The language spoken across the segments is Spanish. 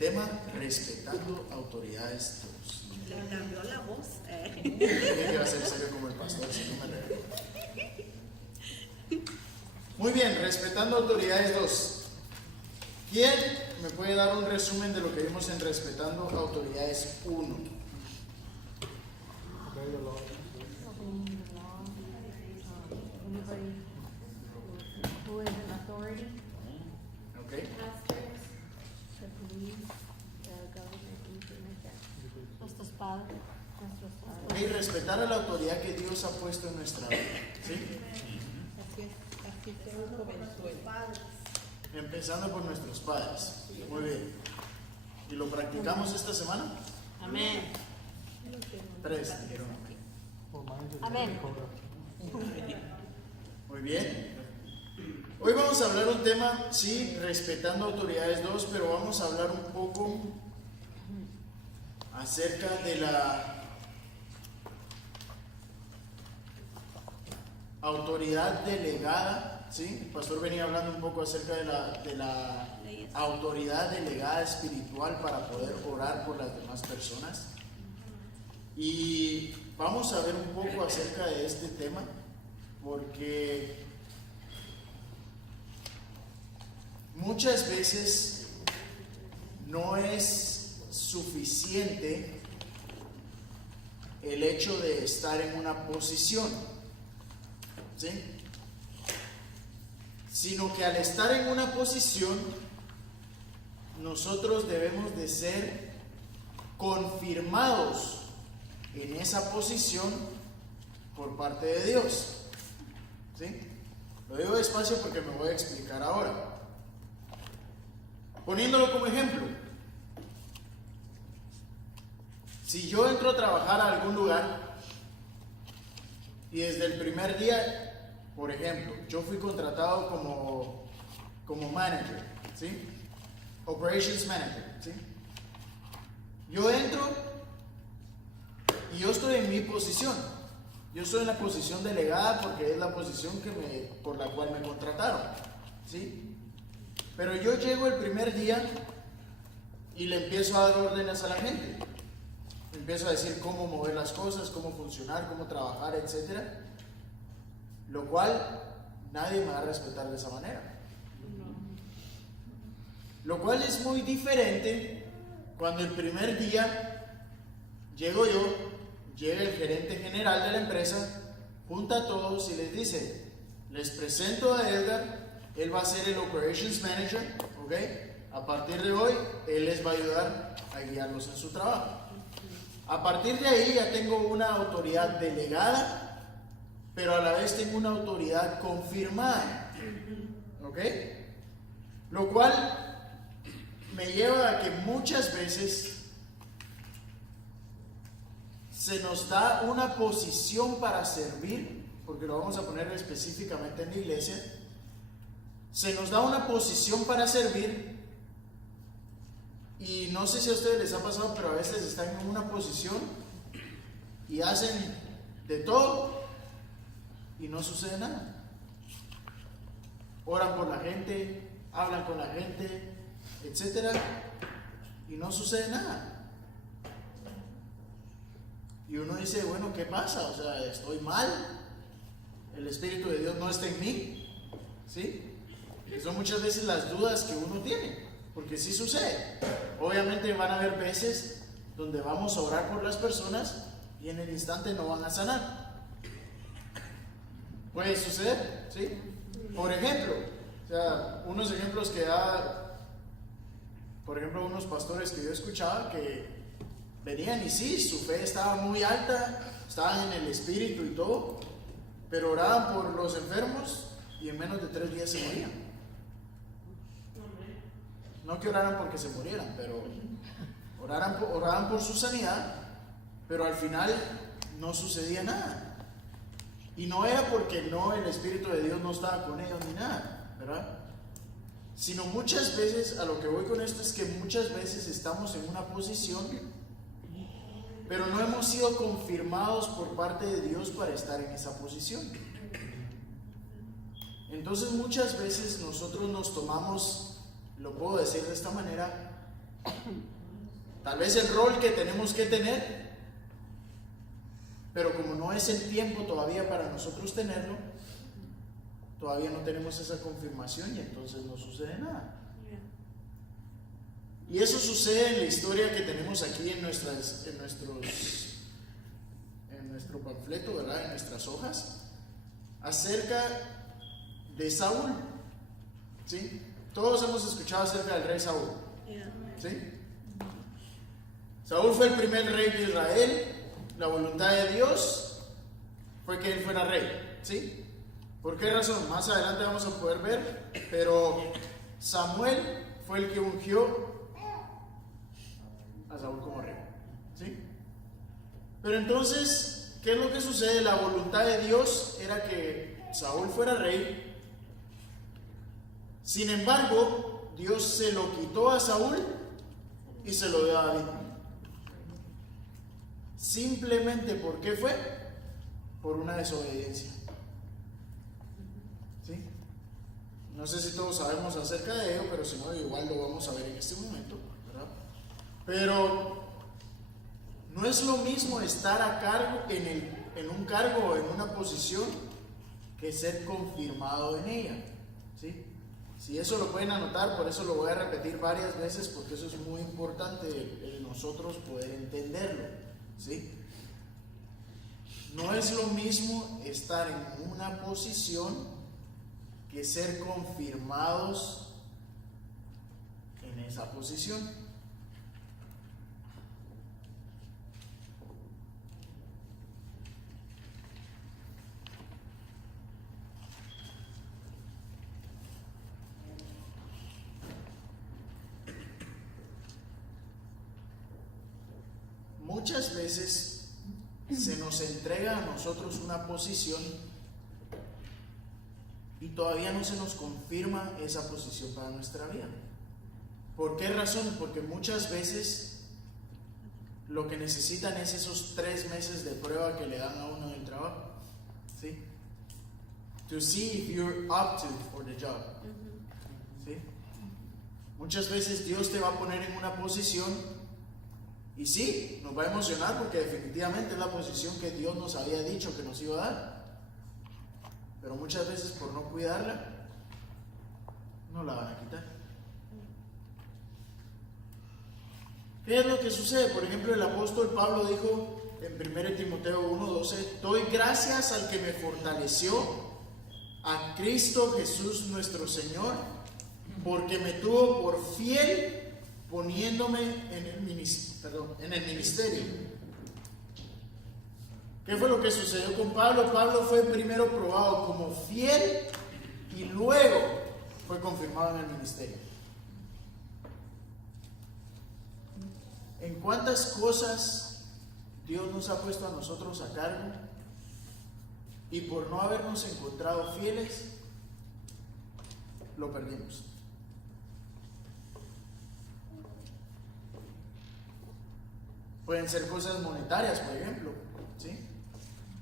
tema respetando autoridades 2. Le cambió la voz. Tiene que va a ser serio como el pastor, si no me recuerdo. Muy bien, respetando autoridades 2. ¿Quién me puede dar un resumen de lo que vimos en respetando autoridades 1? Anybody who is an authority, Okay. pastors, the police, the government, anything like that. Nuestros padres. Ok, respetar a la autoridad que Dios ha puesto en nuestra vida. ¿Sí? Así que un jovenzuelo. Empezando por nuestros padres. Muy bien. ¿Y lo practicamos esta semana? Amén. 3 dijeron amén. Amén. Muy bien. Hoy vamos a hablar un tema, sí, respetando autoridades 2, pero vamos a hablar un poco acerca de la autoridad delegada, ¿sí? El pastor venía hablando un poco acerca de la autoridad delegada espiritual para poder orar por las demás personas. Y vamos a ver un poco acerca de este tema, porque muchas veces no es suficiente el hecho de estar en una posición, ¿sí? Sino que al estar en una posición, nosotros debemos de ser confirmados en esa posición por parte de Dios, ¿sí? Lo digo despacio porque me voy a explicar ahora. Poniéndolo como ejemplo, si yo entro a trabajar a algún lugar y desde el primer día, por ejemplo, yo fui contratado como manager, ¿sí? Operations manager, ¿sí? Yo entro y yo estoy en mi posición. Yo estoy en la posición delegada porque es la posición por la cual me contrataron, ¿sí? Pero yo llego el primer día y le empiezo a dar órdenes a la gente. Le empiezo a decir cómo mover las cosas, cómo funcionar, cómo trabajar, etc. Lo cual nadie me va a respetar de esa manera. Lo cual es muy diferente cuando el primer día llego yo, llega el gerente general de la empresa, junta a todos y les dice: les presento a Edgar, él va a ser el Operations Manager, ¿ok? A partir de hoy, él les va a ayudar a guiarlos en su trabajo. A partir de ahí ya tengo una autoridad delegada, pero a la vez tengo una autoridad confirmada, ¿ok? Lo cual me lleva a que muchas veces se nos da una posición para servir, porque lo vamos a poner específicamente en la iglesia. Se nos da una posición para servir y no sé si a ustedes les ha pasado, pero a veces están en una posición y hacen de todo y no sucede nada. Oran por la gente, hablan con la gente, etcétera, y no sucede nada. Y uno dice: bueno, ¿qué pasa? O sea, ¿estoy mal? ¿El Espíritu de Dios no está en mí? ¿Sí? Y son muchas veces las dudas que uno tiene, porque sí sucede. Obviamente van a haber veces donde vamos a orar por las personas y en el instante no van a sanar. Puede suceder, ¿sí? Por ejemplo, o sea, unos ejemplos que da, por ejemplo, unos pastores que yo escuchaba que venían y sí, su fe estaba muy alta, estaban en el Espíritu y todo, pero oraban por los enfermos y en menos de 3 días se morían. No que oraran porque se murieran, pero oraban por su sanidad, pero al final no sucedía nada. Y no era porque el Espíritu de Dios no estaba con ellos ni nada, ¿verdad? Sino muchas veces, a lo que voy con esto es que muchas veces estamos en una posición, pero no hemos sido confirmados por parte de Dios para estar en esa posición. Entonces muchas veces nosotros nos tomamos, lo puedo decir de esta manera, Tal vez el rol que tenemos que tener, pero como no es el tiempo todavía para nosotros tenerlo, todavía no tenemos esa confirmación y entonces no sucede nada. Y eso sucede en la historia que tenemos aquí en nuestro panfleto, ¿verdad? En nuestras hojas, acerca de Saúl. ¿Sí? Todos hemos escuchado acerca del rey Saúl. ¿Sí? Saúl fue el primer rey de Israel. La voluntad de Dios fue que él fuera rey. ¿Sí? ¿Por qué razón? Más adelante vamos a poder ver. Pero Samuel fue el que ungió a Saúl como rey. ¿Sí? Pero entonces, ¿qué es lo que sucede? La voluntad de Dios era que Saúl fuera rey. Sin embargo, Dios se lo quitó a Saúl y se lo dio a David. Simplemente, ¿por qué fue? Por una desobediencia. ¿Sí? No sé si todos sabemos acerca de ello, pero si no, igual lo vamos a ver en este momento, ¿verdad? Pero no es lo mismo estar a cargo en un cargo o en una posición que ser confirmado en ella. ¿Sí? Si eso lo pueden anotar, por eso lo voy a repetir varias veces, porque eso es muy importante el nosotros poder entenderlo. ¿Sí? No es lo mismo estar en una posición que ser confirmados en esa posición. Muchas veces se nos entrega a nosotros una posición y todavía no se nos confirma esa posición para nuestra vida. ¿Por qué razón? Porque muchas veces lo que necesitan es esos 3 meses de prueba que le dan a uno del trabajo. ¿Sí? To see if you're up to for the job. ¿Sí? Muchas veces Dios te va a poner en una posición. Y sí, nos va a emocionar porque definitivamente es la posición que Dios nos había dicho que nos iba a dar. Pero muchas veces por no cuidarla, no la van a quitar. ¿Qué es lo que sucede? Por ejemplo, el apóstol Pablo dijo en 1 Timoteo 1:12: doy gracias al que me fortaleció, a Cristo Jesús nuestro Señor, porque me tuvo por fiel poniéndome en el ministerio. ¿Qué fue lo que sucedió con Pablo? Pablo fue primero probado como fiel y luego fue confirmado en el ministerio. ¿En cuántas cosas Dios nos ha puesto a nosotros a cargo y por no habernos encontrado fieles, lo perdimos? Pueden ser cosas monetarias, por ejemplo, ¿sí?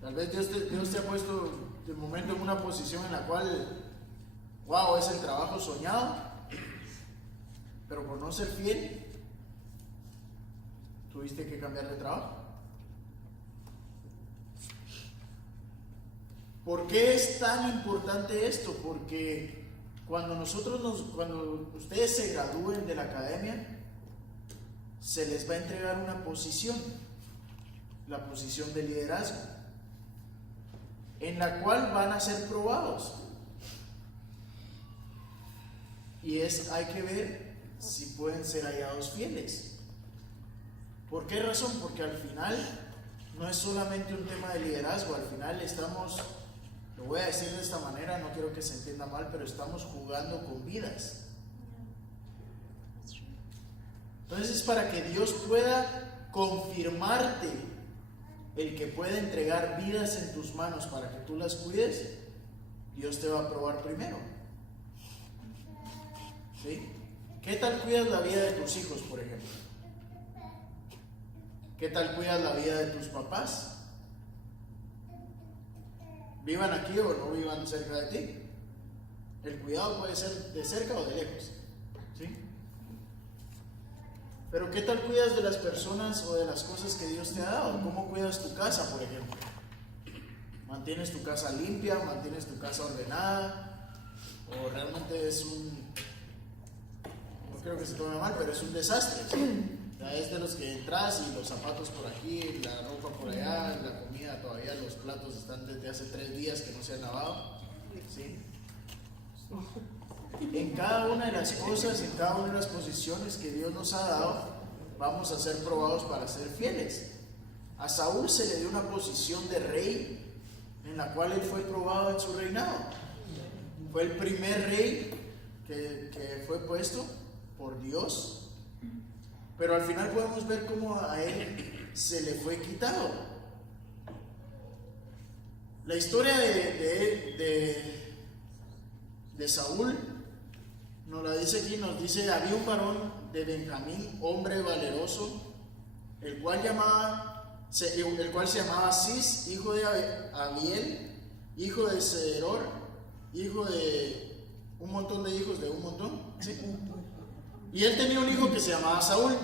Tal vez Dios te ha puesto de momento en una posición en la cual, wow, es el trabajo soñado, pero por no ser fiel, tuviste que cambiar de trabajo. ¿Por qué es tan importante esto? Porque cuando ustedes se gradúen de la academia, se les va a entregar una posición, la posición de liderazgo, en la cual van a ser probados. Y hay que ver si pueden ser hallados fieles. ¿Por qué razón? Porque al final no es solamente un tema de liderazgo, al final lo voy a decir de esta manera, no quiero que se entienda mal, pero estamos jugando con vidas. Entonces es para que Dios pueda confirmarte el que puede entregar vidas en tus manos para que tú las cuides. Dios te va a probar primero. ¿Sí? ¿Qué tal cuidas la vida de tus hijos, por ejemplo? ¿Qué tal cuidas la vida de tus papás? ¿Vivan aquí o no vivan cerca de ti? El cuidado puede ser de cerca o de lejos. ¿Sí? Pero ¿qué tal cuidas de las personas o de las cosas que Dios te ha dado? ¿Cómo cuidas tu casa, por ejemplo? ¿Mantienes tu casa limpia? ¿Mantienes tu casa ordenada? ¿O realmente es no creo que se tome mal, pero es un desastre, ¿sí? Ya es de los que entras y los zapatos por aquí, la ropa por allá, la comida todavía, los platos están desde hace 3 días que no se han lavado, ¿sí? En cada una de las cosas, en cada una de las posiciones que Dios nos ha dado, vamos a ser probados para ser fieles. A Saúl se le dio una posición de rey en la cual él fue probado en su reinado. Fue el primer rey que fue puesto por Dios, pero al final podemos ver cómo a él se le fue quitado. La historia de Saúl nos la dice aquí, nos dice: había un varón de Benjamín, hombre valeroso, el cual se llamaba Cis, hijo de Abiel, hijo de Zeror, hijo de un montón de hijos de un montón, ¿sí? Y él tenía un hijo que se llamaba Saúl,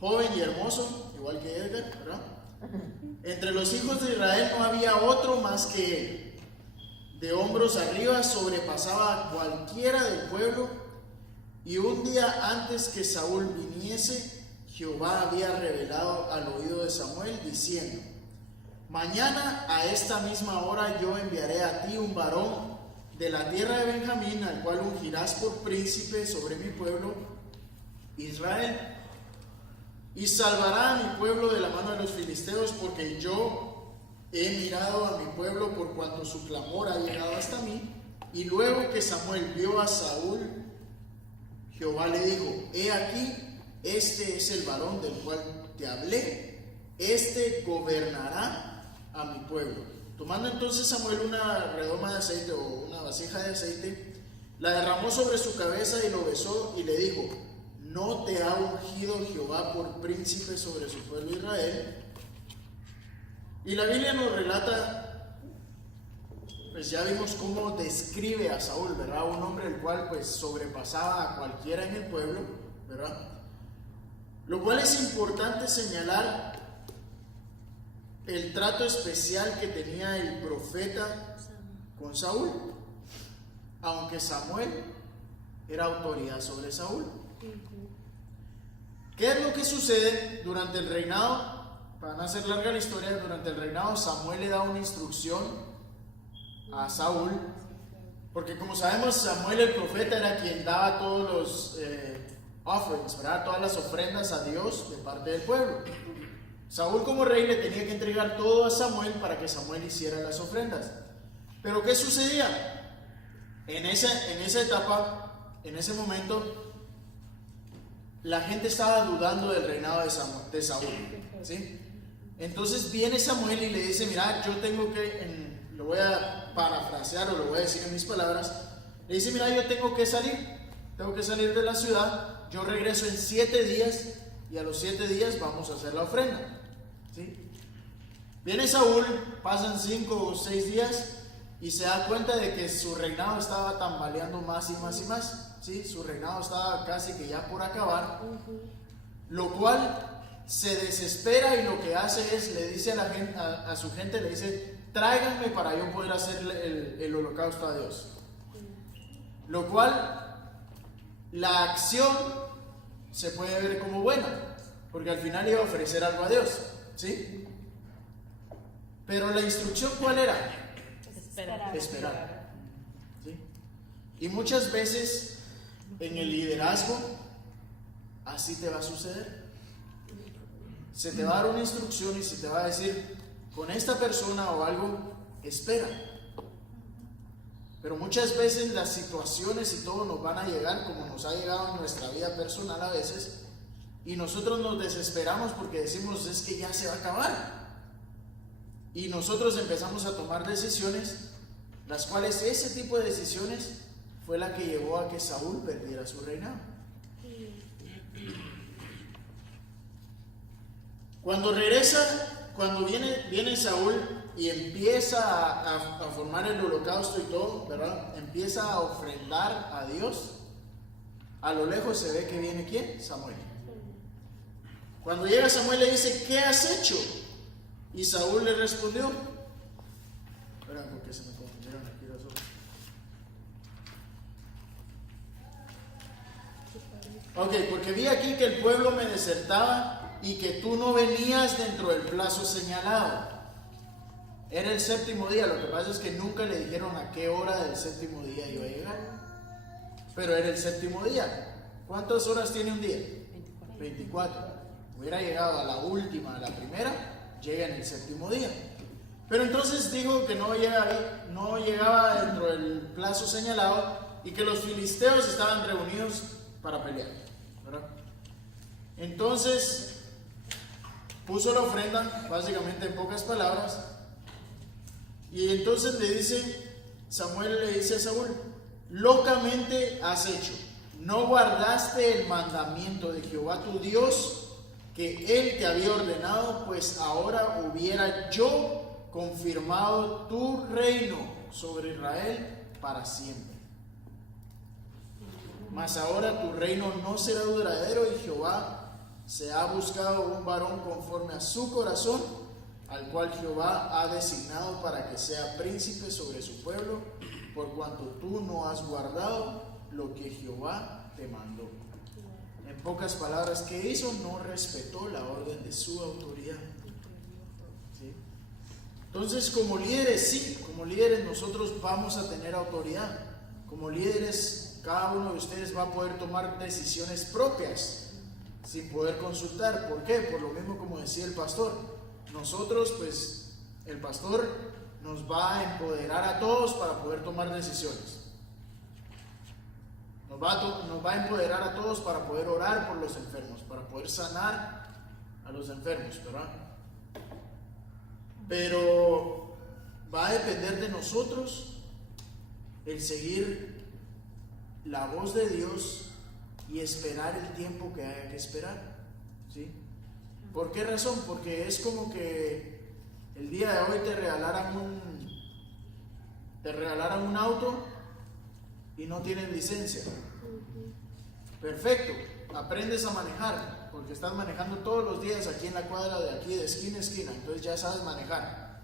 joven y hermoso, igual que Edgar, ¿verdad? Entre los hijos de Israel no había otro más que él. De hombros arriba sobrepasaba a cualquiera del pueblo, y un día antes que Saúl viniese, Jehová había revelado al oído de Samuel diciendo: mañana a esta misma hora yo enviaré a ti un varón de la tierra de Benjamín, al cual ungirás por príncipe sobre mi pueblo Israel, y salvará a mi pueblo de la mano de los filisteos, porque yo he mirado a mi pueblo por cuanto su clamor ha llegado hasta mí. Y luego que Samuel vio a Saúl, Jehová le dijo: he aquí, este es el varón del cual te hablé, este gobernará a mi pueblo. Tomando entonces Samuel una redoma de aceite o una vasija de aceite, la derramó sobre su cabeza y lo besó y le dijo: ¿no te ha ungido Jehová por príncipe sobre su pueblo Israel? Y la Biblia nos relata, pues ya vimos cómo describe a Saúl, ¿verdad? Un hombre el cual pues sobrepasaba a cualquiera en el pueblo, ¿verdad? Lo cual es importante señalar el trato especial que tenía el profeta con Saúl, aunque Samuel era autoridad sobre Saúl. ¿Qué es lo que sucede durante el reinado? Para no hacer larga la historia, durante el reinado Samuel le da una instrucción a Saúl, porque como sabemos, Samuel el profeta era quien daba todos los offerings, ¿verdad? Todas las ofrendas a Dios de parte del pueblo. Saúl como rey le tenía que entregar todo a Samuel para que Samuel hiciera las ofrendas. Pero ¿qué sucedía? En esa etapa, en ese momento, la gente estaba dudando del reinado de Saúl, ¿sí? Entonces viene Samuel y le dice: mira, yo tengo que, lo voy a parafrasear o lo voy a decir en mis palabras, le dice: mira, yo tengo que salir de la ciudad, yo regreso en 7 días y a los 7 días vamos a hacer la ofrenda, ¿sí? Viene Saúl, pasan 5 o 6 días y se da cuenta de que su reinado estaba tambaleando más y más y más, ¿sí? Su reinado estaba casi que ya por acabar, lo cual se desespera y lo que hace es, le dice a su gente, le dice: tráiganme para yo poder hacer el holocausto a Dios. Lo cual, la acción se puede ver como buena, porque al final iba a ofrecer algo a Dios, ¿sí? Pero la instrucción, ¿cuál era? Esperar. ¿Sí? Y muchas veces en el liderazgo así te va a suceder. Se te va a dar una instrucción y se te va a decir: con esta persona o algo, espera. Pero muchas veces las situaciones y todo nos van a llegar, como nos ha llegado en nuestra vida personal a veces, y nosotros nos desesperamos porque decimos: es que ya se va a acabar. Y nosotros empezamos a tomar decisiones, las cuales ese tipo de decisiones fue la que llevó a que Saúl perdiera su reinado. Cuando viene Saúl y empieza a formar el holocausto y todo, ¿verdad? Empieza a ofrendar a Dios. A lo lejos se ve que viene ¿quién? Samuel. Cuando llega Samuel le dice, ¿qué has hecho? Y Saúl le respondió, espera, porque se me confundieron aquí las hojas. Ok, porque vi aquí que el pueblo me desertaba y que tú no venías dentro del plazo señalado. Era el séptimo día, lo que pasa es que nunca le dijeron a qué hora del séptimo día iba a llegar. Pero era el séptimo día. ¿Cuántas horas tiene un día? 24. Hubiera llegado a la última, a la primera, llega en el séptimo día. Pero entonces dijo que no llegaba dentro del plazo señalado y que los filisteos estaban reunidos para pelear, ¿verdad? Entonces puso la ofrenda, básicamente en pocas palabras, y entonces Samuel le dice a Saúl, locamente has hecho, no guardaste el mandamiento de Jehová tu Dios que él te había ordenado, pues ahora hubiera yo confirmado tu reino sobre Israel para siempre. Mas ahora tu reino no será duradero y Jehová se ha buscado un varón conforme a su corazón, al cual Jehová ha designado para que sea príncipe sobre su pueblo, por cuanto tú no has guardado lo que Jehová te mandó. En pocas palabras, ¿qué hizo? No respetó la orden de su autoridad. ¿Sí? Entonces, como líderes, sí, como líderes nosotros vamos a tener autoridad. Como líderes, cada uno de ustedes va a poder tomar decisiones propias sin poder consultar. ¿Por qué? Por lo mismo como decía el pastor. Nosotros, pues, el pastor nos va a empoderar a todos para poder tomar decisiones. Nos va a empoderar a todos para poder orar por los enfermos, para poder sanar a los enfermos, ¿verdad? Pero va a depender de nosotros el seguir la voz de Dios y esperar el tiempo que haya que esperar, ¿sí? ¿Por qué razón? Porque es como que el día de hoy te regalaran un auto y no tienes licencia. Perfecto, aprendes a manejar, porque estás manejando todos los días aquí en la cuadra de aquí, de esquina a esquina, entonces ya sabes manejar.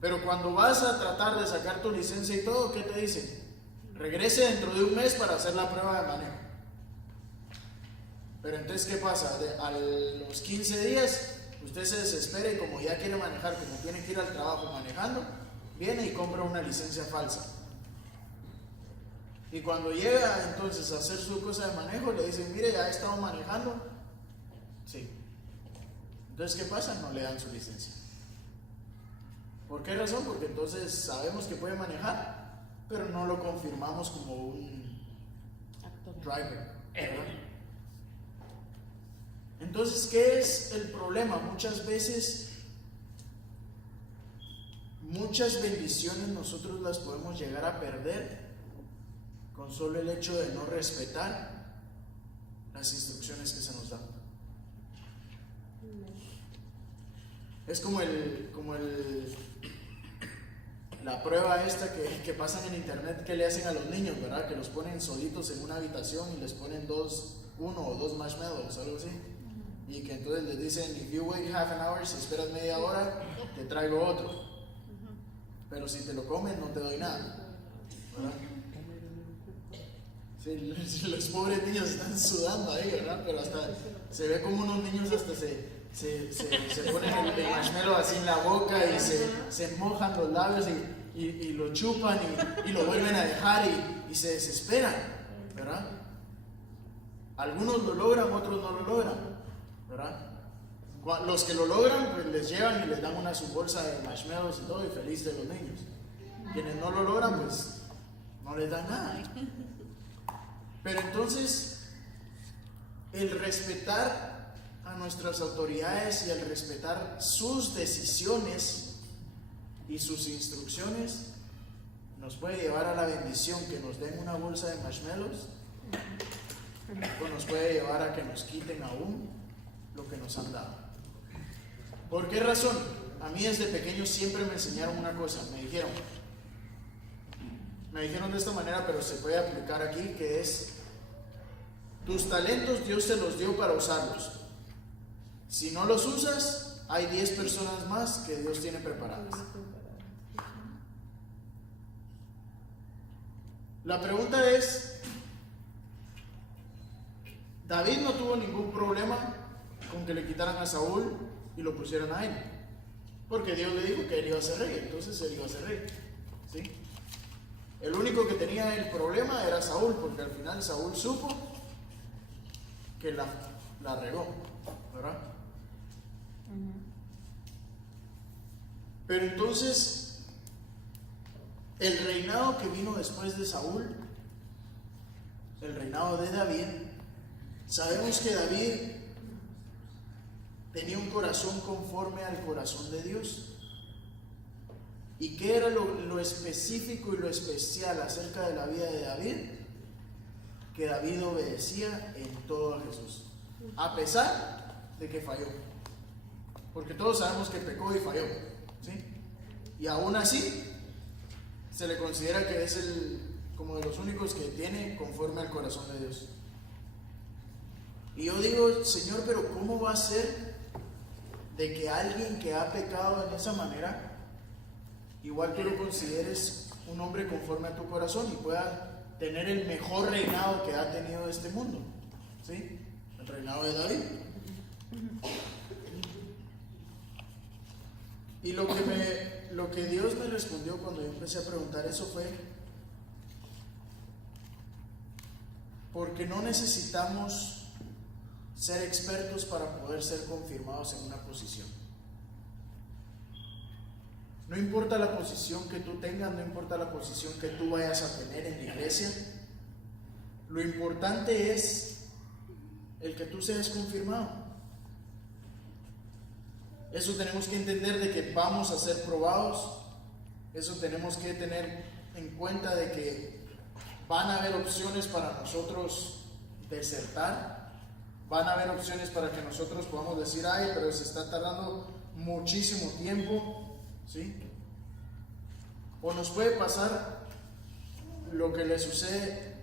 Pero cuando vas a tratar de sacar tu licencia y todo, ¿qué te dicen? Regrese dentro de un mes para hacer la prueba de manejo. Pero entonces, ¿qué pasa? A los 15 días, usted se desespera y como ya quiere manejar, como tiene que ir al trabajo manejando, viene y compra una licencia falsa. Y cuando llega entonces a hacer su cosa de manejo, le dicen, mire, ya he estado manejando. Sí. Entonces, ¿qué pasa? No le dan su licencia. ¿Por qué razón? Porque entonces sabemos que puede manejar, pero no lo confirmamos como un driver, ¿verdad? Entonces, ¿qué es el problema? Muchas veces, muchas bendiciones nosotros las podemos llegar a perder con solo el hecho de no respetar las instrucciones que se nos dan. Es como la prueba esta que pasan en internet que le hacen a los niños, ¿verdad? Que los ponen solitos en una habitación y les ponen uno o dos marshmallows, algo así. Y que entonces les dicen, if you wait half an hour, si esperas media hora, te traigo otro. Pero si te lo comen, no te doy nada, ¿verdad? Sí, los pobres niños están sudando ahí, ¿verdad? Pero hasta se ve como unos niños hasta se ponen el marshmallow así en la boca y se mojan los labios y lo chupan y lo vuelven a dejar y se desesperan, ¿verdad? Algunos lo logran, otros no lo logran, ¿verdad? Los que lo logran, pues les llevan y les dan su bolsa de marshmallows y todo, y feliz de los niños. Quienes no lo logran, pues no les dan nada. Pero entonces, el respetar a nuestras autoridades y el respetar sus decisiones y sus instrucciones nos puede llevar a la bendición que nos den una bolsa de marshmallows, o nos puede llevar a que nos quiten aún lo que nos han dado. ¿Por qué razón? A mí desde pequeño siempre me enseñaron una cosa, me dijeron de esta manera, pero se puede aplicar aquí, que es Tus talentos Dios te los dio para usarlos. Si no los usas, hay 10 personas más que Dios tiene preparadas. La pregunta es, David no tuvo ningún problema con que le quitaran a Saúl y lo pusieran a él, porque Dios le dijo que él iba a ser rey, entonces él iba a ser rey, ¿sí? El único que tenía el problema era Saúl, porque al final Saúl supo que la regó, ¿verdad? Pero entonces, el reinado que vino después de Saúl, el reinado de David, sabemos que David tenía un corazón conforme al corazón de Dios. ¿Y qué era lo específico y lo especial acerca de la vida de David? Que David obedecía en todo a Jesús, a pesar de que falló, porque todos sabemos que pecó y falló, ¿sí? Y aún así se le considera que es como de los únicos que tiene conforme al corazón de Dios. Y yo digo, Señor, pero ¿cómo va a ser de que alguien que ha pecado en esa manera, igual tú lo consideres un hombre conforme a tu corazón y pueda tener el mejor reinado que ha tenido este mundo? ¿Sí? El reinado de David. Y lo que Dios me respondió cuando yo empecé a preguntar eso fue: porque no necesitamos ser expertos para poder ser confirmados en una posición. No importa la posición que tú tengas, no importa la posición que tú vayas a tener en la iglesia, lo importante es el que tú seas confirmado. Eso tenemos que entender, de que vamos a ser probados. Eso tenemos que tener en cuenta, de que van a haber opciones para nosotros desertar. Van a haber opciones para que nosotros podamos decir, ay, pero se está tardando muchísimo tiempo, ¿sí? O nos puede pasar lo que le sucede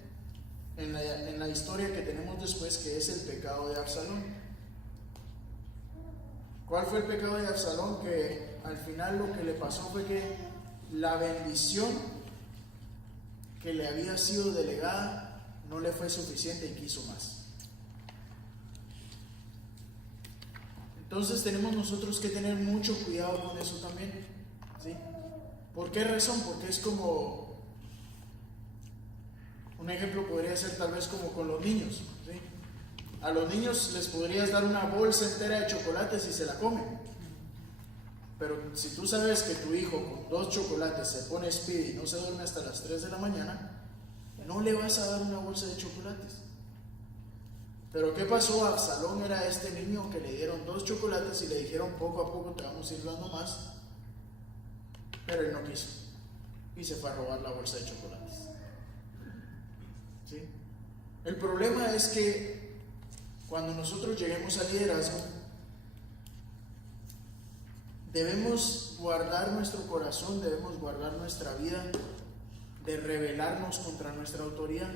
en la historia que tenemos después, que es el pecado de Absalón. ¿Cuál fue el pecado de Absalón? Que al final lo que le pasó fue que la bendición que le había sido delegada no le fue suficiente y quiso más. Entonces tenemos nosotros que tener mucho cuidado con eso también, ¿sí? ¿Por qué razón? Porque es como, un ejemplo podría ser tal vez como con los niños, ¿sí? A los niños les podrías dar una bolsa entera de chocolates y se la comen. Pero si tú sabes que tu hijo con 2 chocolates se pone speedy y no se duerme hasta las 3 de la mañana, no le vas a dar una bolsa de chocolates. Pero ¿qué pasó? Absalón era este niño que le dieron 2 chocolates y le dijeron, poco a poco te vamos a ir dando más. Pero él no quiso y se fue a robar la bolsa de chocolates, ¿sí? El problema es que cuando nosotros lleguemos al liderazgo, debemos guardar nuestro corazón, debemos guardar nuestra vida de rebelarnos contra nuestra autoridad.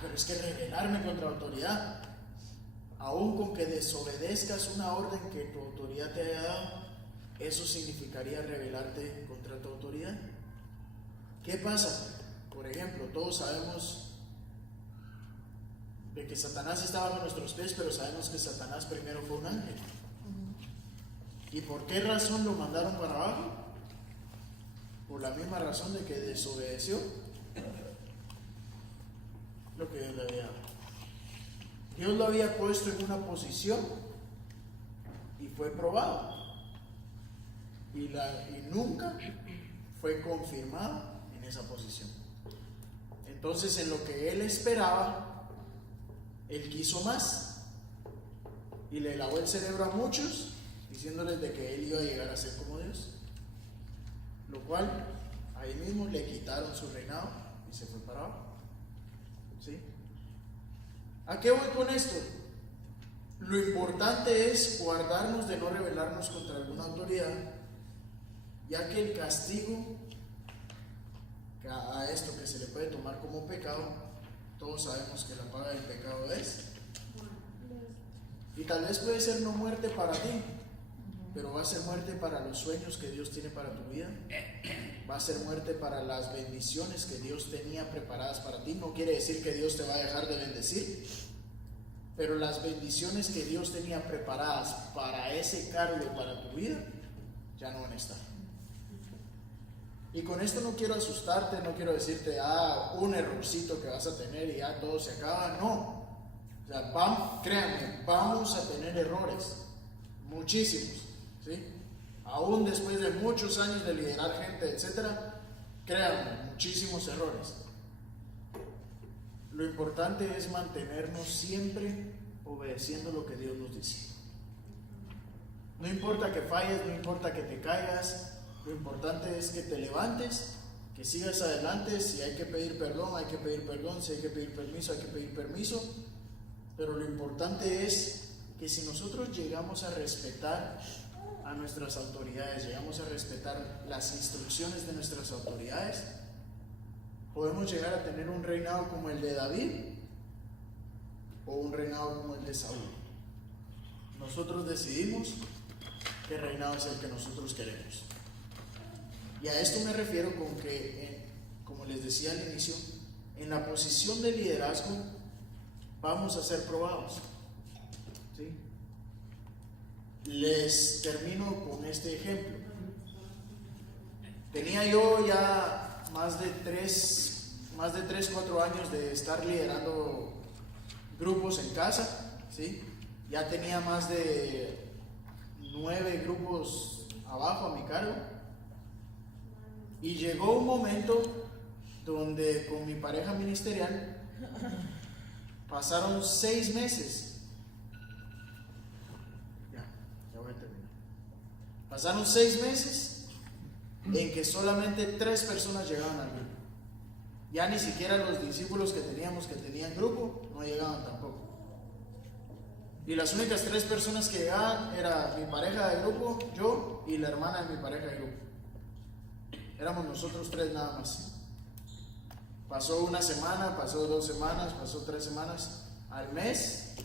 Pero es que rebelarme contra autoridad, aun con que desobedezcas una orden que tu autoridad te haya dado, eso significaría rebelarte contra tu autoridad. ¿Qué pasa? Por ejemplo, todos sabemos de que Satanás está bajo nuestros pies, pero sabemos que Satanás primero fue un ángel. ¿Y por qué razón lo mandaron para abajo? Por la misma razón de que desobedeció lo que Dios le había dado. Dios lo había puesto en una posición y fue probado, y nunca fue confirmado en esa posición. Entonces, en lo que él esperaba, él quiso más y le lavó el cerebro a muchos, diciéndoles de que él iba a llegar a ser como Dios, lo cual ahí mismo le quitaron su reinado y se fue para abajo, ¿sí? ¿A qué voy con esto? Lo importante es guardarnos de no rebelarnos contra alguna autoridad, ya que el castigo a esto que se le puede tomar como pecado Todos sabemos que la paga del pecado es. Y tal vez puede ser no muerte para ti, pero va a ser muerte para los sueños que Dios tiene para tu vida. Va a ser muerte para las bendiciones que Dios tenía preparadas para ti. No quiere decir que Dios te va a dejar de bendecir, pero las bendiciones que Dios tenía preparadas para ese cargo, para tu vida, ya no van a estar. Y con esto no quiero asustarte, no quiero decirte, un errorcito que vas a tener y ya todo se acaba. No. O sea, créanme, vamos a tener errores, muchísimos, ¿sí? Aún después de muchos años de liderar gente, etcétera, créanme, muchísimos errores. Lo importante es mantenernos siempre obedeciendo lo que Dios nos dice. No importa que falles, no importa que te caigas, lo importante es que te levantes, que sigas adelante. Si hay que pedir perdón, hay que pedir perdón. Si hay que pedir permiso, hay que pedir permiso. Pero lo importante es que si nosotros llegamos a respetar a nuestras autoridades, llegamos a respetar las instrucciones de nuestras autoridades, podemos llegar a tener un reinado como el de David o un reinado como el de Saúl. Nosotros decidimos qué reinado es el que nosotros queremos. Y a esto me refiero con que, como les decía al inicio, en la posición de liderazgo vamos a ser probados, ¿sí? Les termino con este ejemplo. Tenía yo ya más de 3-4 años de estar liderando grupos en casa, ¿sí? Ya tenía más de 9 grupos abajo a mi cargo. Y llegó un momento donde con mi pareja ministerial pasaron 6 meses. Ya voy a terminar. Pasaron 6 meses en que solamente 3 personas llegaban al grupo. Ya ni siquiera los discípulos que teníamos que tenían grupo no llegaban tampoco. Y las únicas 3 personas que llegaban era mi pareja de grupo, yo y la hermana de mi pareja de grupo. Éramos nosotros 3 nada más. Pasó una semana, pasó 2 semanas, pasó 3 semanas. Al mes,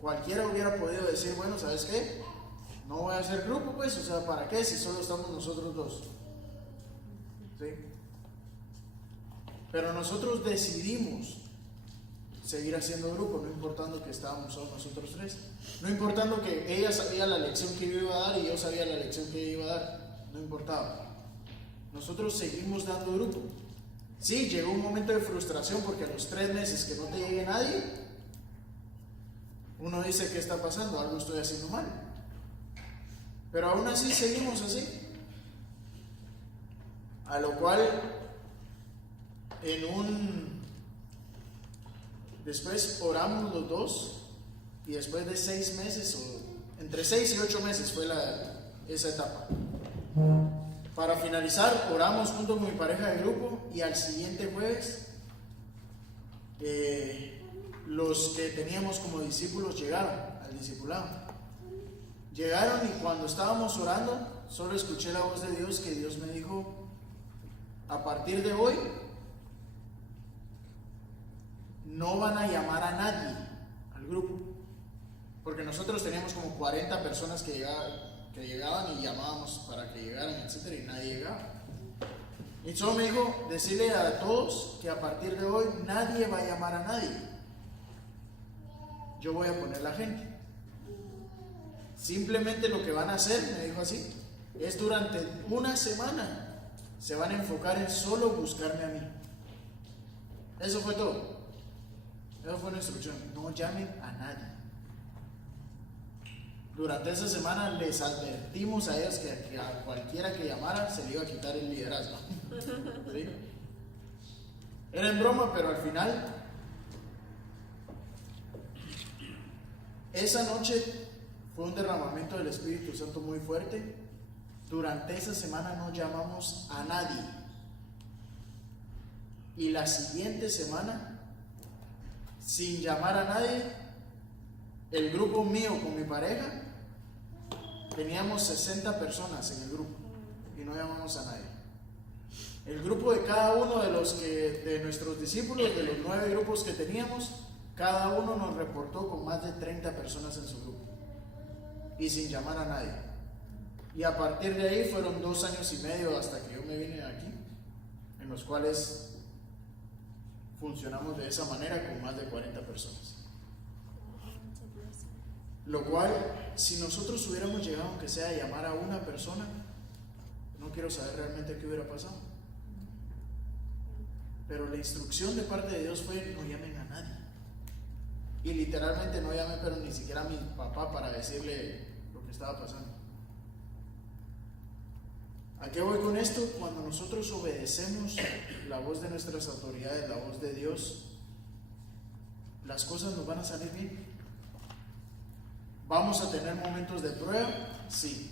cualquiera hubiera podido decir, bueno, ¿sabes qué? No voy a hacer grupo, pues, o sea, ¿para qué si solo estamos nosotros 2? ¿Sí? Pero nosotros decidimos seguir haciendo grupo, no importando que estábamos solo nosotros 3. No importando que ella sabía la lección que yo iba a dar y yo sabía la lección que ella iba a dar. No importaba. Nosotros seguimos dando grupo. Sí, llegó un momento de frustración porque a los 3 meses que no te llegue nadie, uno dice, ¿qué está pasando? Algo estoy haciendo mal. Pero aún así seguimos así. A lo cual, después oramos los 2 y después de 6 meses, o entre 6 y 8 meses fue esa etapa. Para finalizar, oramos junto con mi pareja de grupo y al siguiente jueves los que teníamos como discípulos llegaron al discipulado. Llegaron y cuando estábamos orando, solo escuché la voz de Dios que Dios me dijo, a partir de hoy no van a llamar a nadie al grupo, porque nosotros teníamos como 40 personas que llegaban y llamábamos para que llegaran, etcétera, y nadie llegaba. Y solo me dijo, decirle a todos que a partir de hoy nadie va a llamar a nadie. Yo voy a poner la gente. Simplemente lo que van a hacer, me dijo así, es durante una semana se van a enfocar en solo buscarme a mí. Eso fue todo. Esa fue la instrucción. No llamen a nadie. Durante esa semana les advertimos a ellos que a cualquiera que llamara se le iba a quitar el liderazgo. ¿Sí? Era en broma, pero al final, esa noche fue un derramamiento del Espíritu Santo muy fuerte. Durante esa semana no llamamos a nadie. Y la siguiente semana, sin llamar a nadie, el grupo mío con mi pareja, teníamos 60 personas en el grupo y no llamamos a nadie. El grupo de cada uno de nuestros discípulos, de los 9 grupos que teníamos, cada uno nos reportó con más de 30 personas en su grupo y sin llamar a nadie. Y a partir de ahí fueron 2 años y medio hasta que yo me vine aquí, en los cuales funcionamos de esa manera con más de 40 personas. Lo cual, si nosotros hubiéramos llegado, aunque sea a llamar a una persona, no quiero saber realmente qué hubiera pasado. Pero la instrucción de parte de Dios fue: no llamen a nadie. Y literalmente no llamé, pero ni siquiera a mi papá para decirle lo que estaba pasando. ¿A qué voy con esto? Cuando nosotros obedecemos la voz de nuestras autoridades, la voz de Dios, las cosas nos van a salir bien. ¿Vamos a tener momentos de prueba? Sí.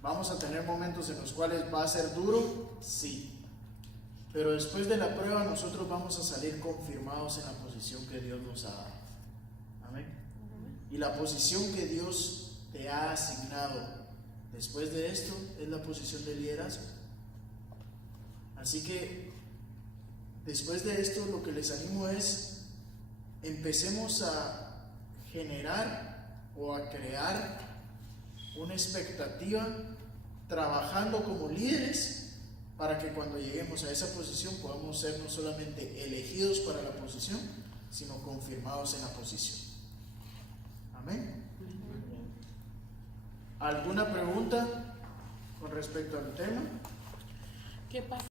¿Vamos a tener momentos en los cuales va a ser duro? Sí. Pero después de la prueba nosotros vamos a salir confirmados en la posición que Dios nos ha dado. Amén. Y la posición que Dios te ha asignado después de esto es la posición de liderazgo. Así que después de esto lo que les animo es: empecemos a generar o a crear una expectativa trabajando como líderes para que cuando lleguemos a esa posición podamos ser no solamente elegidos para la posición, sino confirmados en la posición. Amén. ¿Alguna pregunta con respecto al tema? ¿Qué pasa?